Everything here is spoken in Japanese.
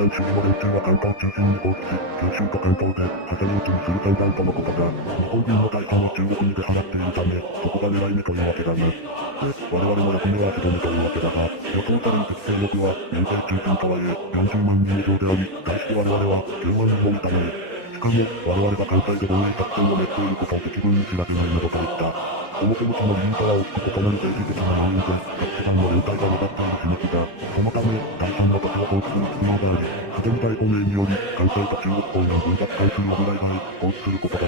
産主義の連中は関東中心に放置し、九州と関東で挟み撃ちにする算段とのことだ。日本軍の大半を中国に出払っているため、そこが狙い目というわけだな。で、我々の役目は足止めというわけだが、予想される敵勢力は民兵中心とはいえ40万人以上であり、対して我々は9万人も満たない。しかも、我々が関西で防衛作戦を練っていることを敵軍に知らせないなどといった。表向きの理由とは大きく異なる政治的な要因と、各地間の連帯が混ざっている秘密だ。そのため、第三の時を放置する必要があり、すでに大本営により、関西と中国方面軍拡関数をぐらい外放置することが